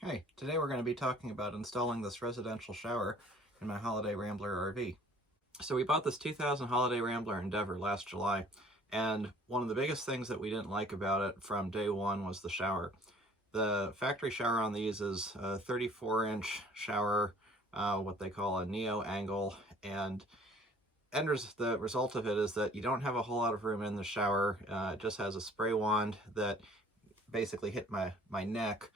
Hey, today we're going to be talking about installing this residential shower in my Holiday Rambler RV. So we bought this 2000 Holiday Rambler Endeavor last July, and one of the biggest things that we didn't like about it from day one was the shower. The factory shower on these is a 34-inch shower, what they call a neo angle, and the result of it is that you don't have a whole lot of room in the shower. It just has a spray wand that basically hit my neck,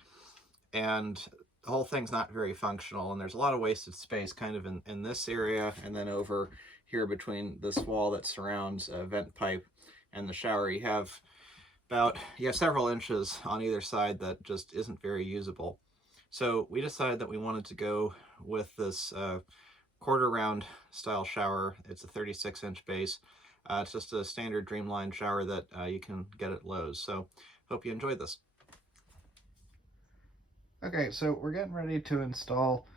and the whole thing's not very functional, and there's a lot of wasted space kind of in this area, and then over here between this wall that surrounds a vent pipe and the shower you have several inches on either side that just isn't very usable. So we decided that we wanted to go with this quarter round style shower. It's a 36-inch base. It's just a standard Dreamline shower that you can get at Lowe's. So hope you enjoyed this. Okay, so we're getting ready to install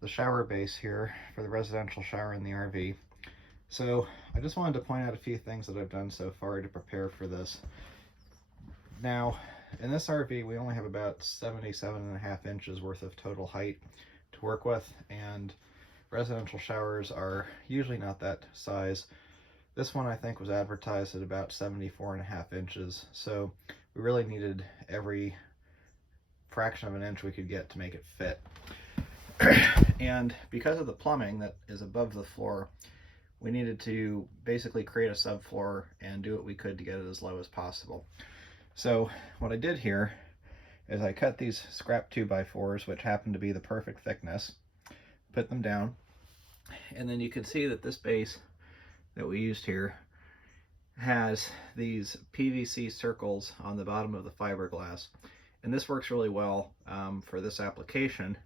the shower base here for the residential shower in the RV. So I just wanted to point out a few things that I've done so far to prepare for this. Now, in this RV, we only have about 77.5 inches worth of total height to work with, and residential showers are usually not that size. This one I think was advertised at about 74.5 inches, so we really needed every fraction of an inch we could get to make it fit. And because of the plumbing that is above the floor, we needed to basically create a subfloor and do what we could to get it as low as possible. So what I did here is I cut these scrap 2x4s, which happen to be the perfect thickness, put them down, and then you can see that this base that we used here has these PVC circles on the bottom of the fiberglass. And this works really well for this application,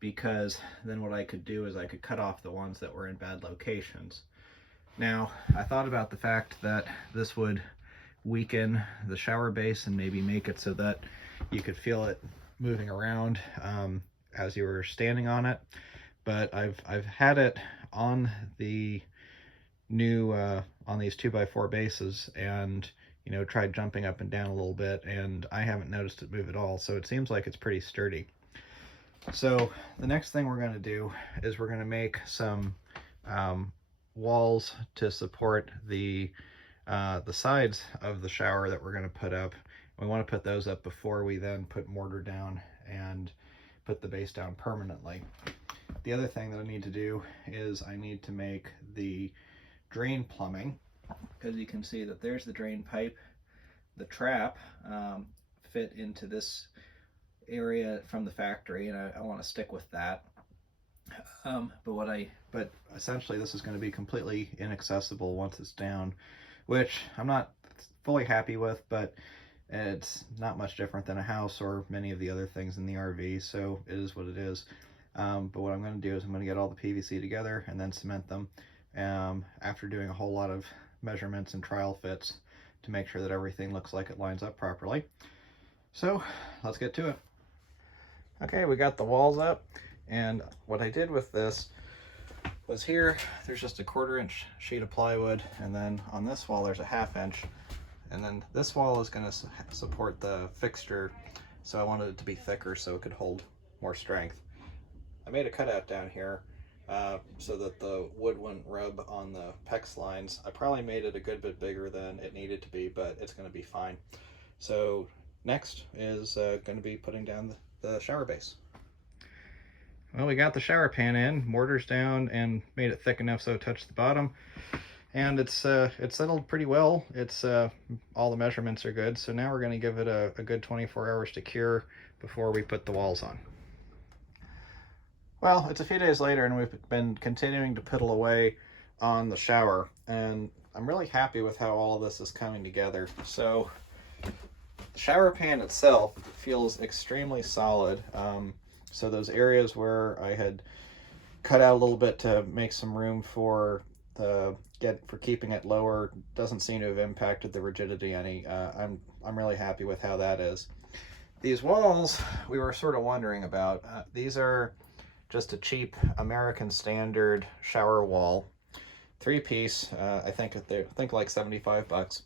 because then what I could do is I could cut off the ones that were in bad locations. Now, I thought about the fact that this would weaken the shower base and maybe make it so that you could feel it moving around as you were standing on it. But I've had it on the new on these 2x4 bases, and tried jumping up and down a little bit, and I haven't noticed it move at all. So it seems like it's pretty sturdy. So the next thing we're going to do is we're going to make some walls to support the sides of the shower that we're going to put up. We want to put those up before we then put mortar down and put the base down permanently. The other thing that I need to do is I need to make the drain plumbing, because you can see that there's the drain pipe. The trap fit into this area from the factory, and I want to stick with that. But essentially this is going to be completely inaccessible once it's down, which I'm not fully happy with, but it's not much different than a house or many of the other things in the RV, so it is what it is. But what I'm going to do is I'm going to get all the PVC together and then cement them after doing a whole lot of measurements and trial fits to make sure that everything looks like it lines up properly. So let's get to it. Okay, we got the walls up, and what I did with this was there's just a 1/4 inch sheet of plywood, and then on this wall there's a 1/2 inch, and then this wall is going to support the fixture, so I wanted it to be thicker so it could hold more strength. I made a cutout down here so that the wood wouldn't rub on the PEX lines. I probably made it a good bit bigger than it needed to be, but it's going to be fine. So next is going to be putting down the shower base. Well, we got the shower pan in, mortar's down, and made it thick enough so it touched the bottom. And it's settled pretty well. It's all the measurements are good. So now we're going to give it a good 24 hours to cure before we put the walls on. Well, it's a few days later, and we've been continuing to piddle away on the shower, and I'm really happy with how all of this is coming together. So the shower pan itself feels extremely solid. So those areas where I had cut out a little bit to make some room for keeping it lower doesn't seem to have impacted the rigidity any. I'm really happy with how that is. These walls we were sort of wondering about. These are just a cheap American standard shower wall, 3-piece. I think like 75 bucks,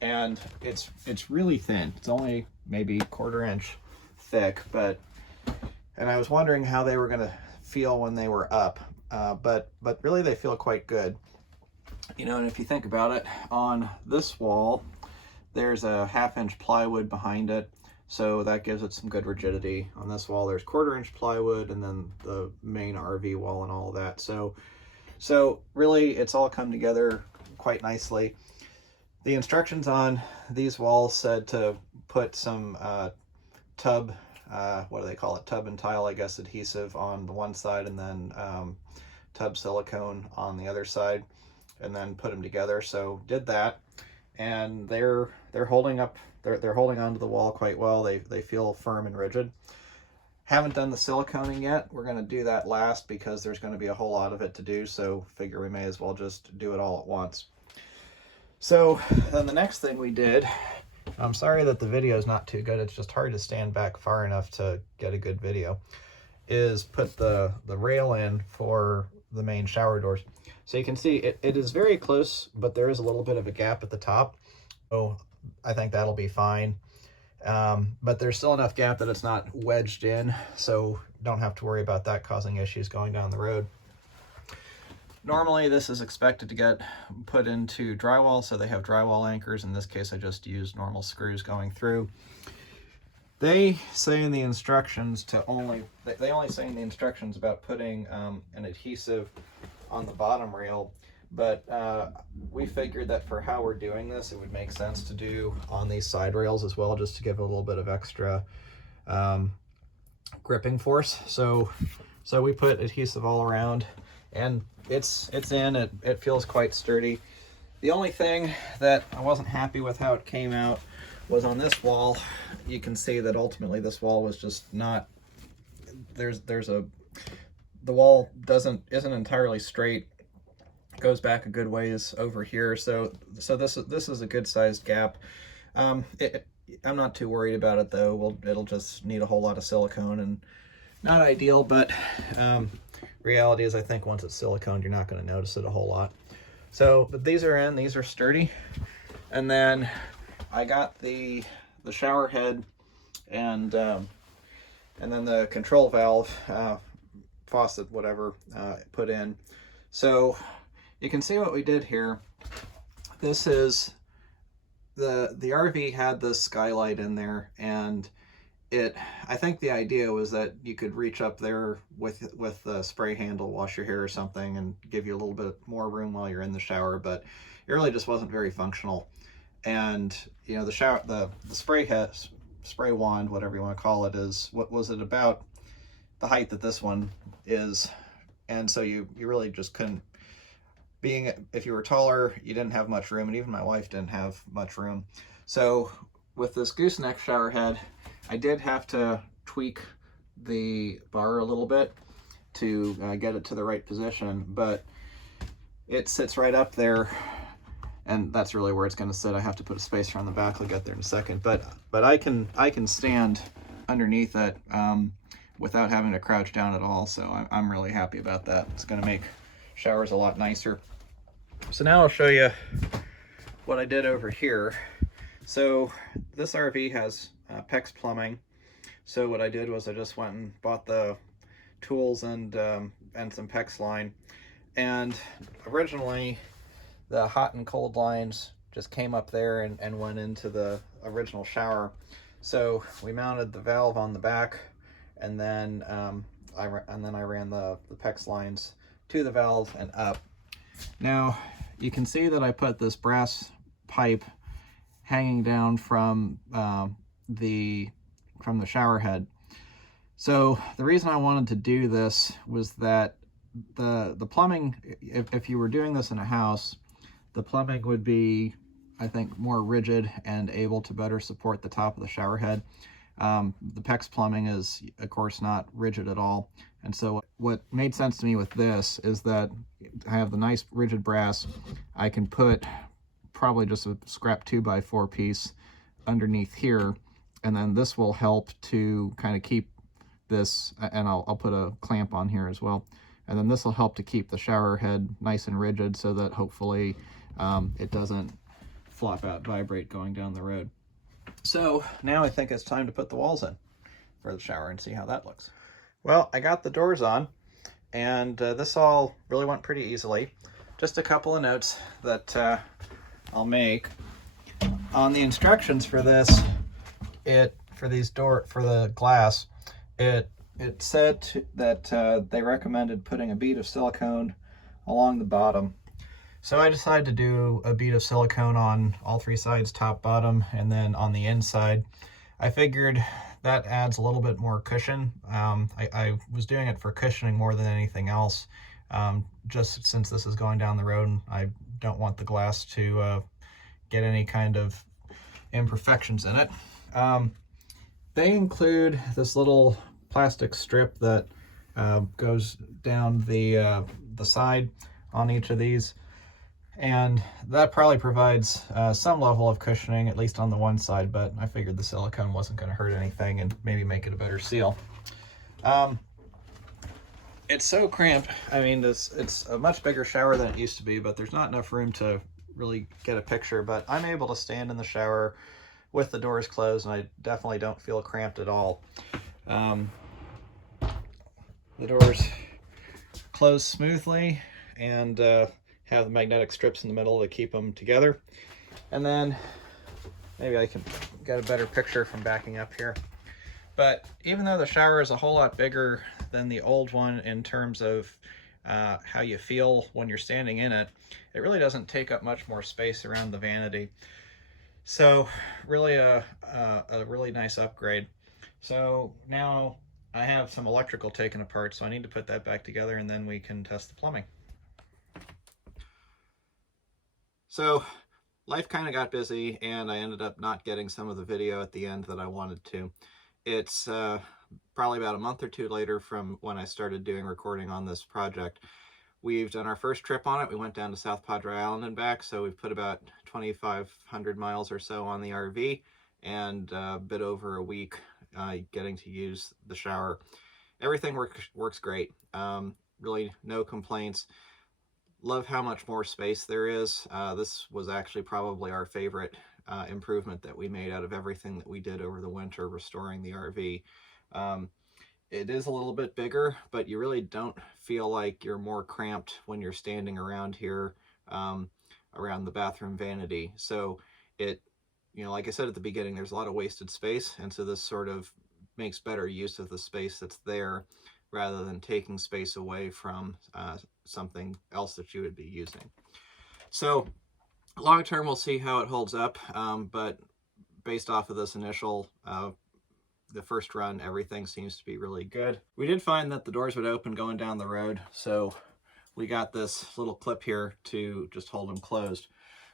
and it's really thin. It's only maybe 1/4 inch thick, but and I was wondering how they were going to feel when they were up, but really they feel quite good. You know, and if you think about it, on this wall, there's a 1/2-inch plywood behind it, so that gives it some good rigidity. On this wall, there's 1/4-inch plywood, and then the main RV wall and all of that. So really, it's all come together quite nicely. The instructions on these walls said to put some tub, what do they call it? Tub and tile, I guess, adhesive on the one side, and then tub silicone on the other side, and then put them together. So did that, and they're holding up. They're holding onto the wall quite well. They feel firm and rigid. Haven't done the siliconing yet. We're going to do that last because there's going to be a whole lot of it to do. So figure we may as well just do it all at once. So then the next thing we did, I'm sorry that the video is not too good. It's just hard to stand back far enough to get a good video, is put the rail in for the main shower doors. So you can see it is very close, but there is a little bit of a gap at the top. So I think that'll be fine. But there's still enough gap that it's not wedged in, so don't have to worry about that causing issues going down the road. Normally this is expected to get put into drywall, so they have drywall anchors. In this case, I just used normal screws going through. They say in the instructions to they only say in the instructions about putting an adhesive on the bottom rail, but we figured that for how we're doing this, it would make sense to do on these side rails as well, just to give it a little bit of extra gripping force. So we put adhesive all around, and it's in. It feels quite sturdy. The only thing that I wasn't happy with how it came out was on this wall. You can see that ultimately this wall was just not, the wall isn't entirely straight. It goes back a good ways over here. So this is a good sized gap. I'm not too worried about it though. It'll just need a whole lot of silicone, and not ideal, but reality is I think once it's siliconed, you're not going to notice it a whole lot. So, but these are in, these are sturdy. And then I got the shower head and then the control valve, faucet, whatever, put in. So you can see what we did here. This is the RV had this skylight in there, and I think the idea was that you could reach up there with the spray handle, wash your hair or something, and give you a little bit more room while you're in the shower, but it really just wasn't very functional. And you know, the spray wand, whatever you want to call it, is about the height that this one is, and so you really just couldn't. If you were taller, you didn't have much room, and even my wife didn't have much room. So with this gooseneck shower head, I did have to tweak the bar a little bit to get it to the right position, but it sits right up there, and that's really where it's going to sit. I have to put a spacer on the back. I'll get there in a second, but I can stand underneath it without having to crouch down at all, so I'm really happy about that. It's going to make showers a lot nicer. So now I'll show you what I did over here. So this RV has PEX plumbing. So what I did was I just went and bought the tools and some PEX line. And originally the hot and cold lines just came up there and went into the original shower. So we mounted the valve on the back, and then I ran the PEX lines to the valve and up. Now you can see that I put this brass pipe hanging down from the shower head. So the reason I wanted to do this was that the plumbing, if you were doing this in a house, the plumbing would be, I think, more rigid and able to better support the top of the shower head. The PEX plumbing is, of course, not rigid at all. And so what made sense to me with this is that I have the nice rigid brass. I can put probably just a scrap 2x4 piece underneath here, and then this will help to kind of keep this, and I'll put a clamp on here as well. And then this will help to keep the shower head nice and rigid so that hopefully it doesn't flop out, vibrate going down the road. So now I think it's time to put the walls in for the shower and see how that looks. Well, I got the doors on, and this all really went pretty easily. Just a couple of notes that I'll make. On the instructions for this, for the glass, it said that they recommended putting a bead of silicone along the bottom. So I decided to do a bead of silicone on all three sides, top, bottom, and then on the inside. I figured that adds a little bit more cushion. I was doing it for cushioning more than anything else, just since this is going down the road and I don't want the glass to get any kind of imperfections in it. They include this little plastic strip that goes down the side on each of these, and that probably provides some level of cushioning, at least on the one side, but I figured the silicone wasn't going to hurt anything and maybe make it a better seal. It's so cramped. I mean, it's a much bigger shower than it used to be, but there's not enough room to really get a picture, but I'm able to stand in the shower with the doors closed, and I definitely don't feel cramped at all. The doors close smoothly, and have the magnetic strips in the middle to keep them together. And then maybe I can get a better picture from backing up here. But even though the shower is a whole lot bigger than the old one in terms of how you feel when you're standing in it, it really doesn't take up much more space around the vanity. So really a really nice upgrade. So now I have some electrical taken apart, so I need to put that back together, and then we can test the plumbing. So life kind of got busy, and I ended up not getting some of the video at the end that I wanted to. It's probably about a month or two later from when I started doing recording on this project. We've done our first trip on it. We went down to South Padre Island and back, so we've put about 2,500 miles or so on the RV, and a bit over a week getting to use the shower. Everything works great. Really no complaints. Love how much more space there is. This was actually probably our favorite improvement that we made out of everything that we did over the winter restoring the RV. It is a little bit bigger, but you really don't feel like you're more cramped when you're standing around here around the bathroom vanity. So it, like I said at the beginning, there's a lot of wasted space, and so this sort of makes better use of the space that's there rather than taking space away from something else that you would be using. So long term, we'll see how it holds up, but based off of this initial the first run, everything seems to be really good. We did find that the doors would open going down the road, so we got this little clip here to just hold them closed.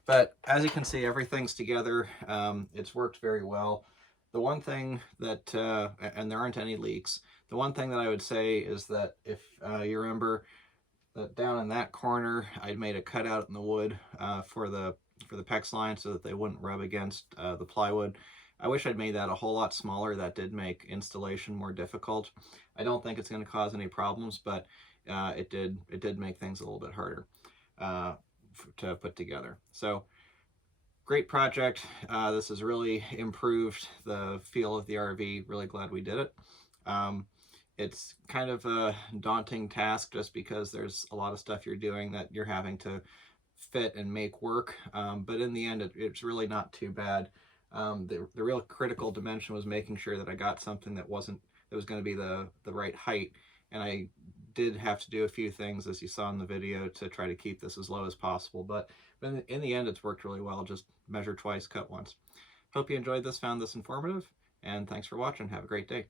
But as you can see, everything's together. It's worked very well. The one thing that, and there aren't any leaks, the one thing that I would say is that if you remember that down in that corner, I'd made a cutout in the wood for the PEX line so that they wouldn't rub against the plywood. I wish I'd made that a whole lot smaller. That did make installation more difficult. I don't think it's going to cause any problems, but it did make things a little bit harder to put together. So great project. This has really improved the feel of the RV. Really glad we did it. It's kind of a daunting task just because there's a lot of stuff you're doing that you're having to fit and make work. But in the end, it's really not too bad. The real critical dimension was making sure that I got something that was going to be the right height, and I did have to do a few things, as you saw in the video, to try to keep this as low as possible, but in the end it's worked really well. Just measure twice, cut once. Hope you enjoyed this, found this informative, and thanks for watching. Have a great day.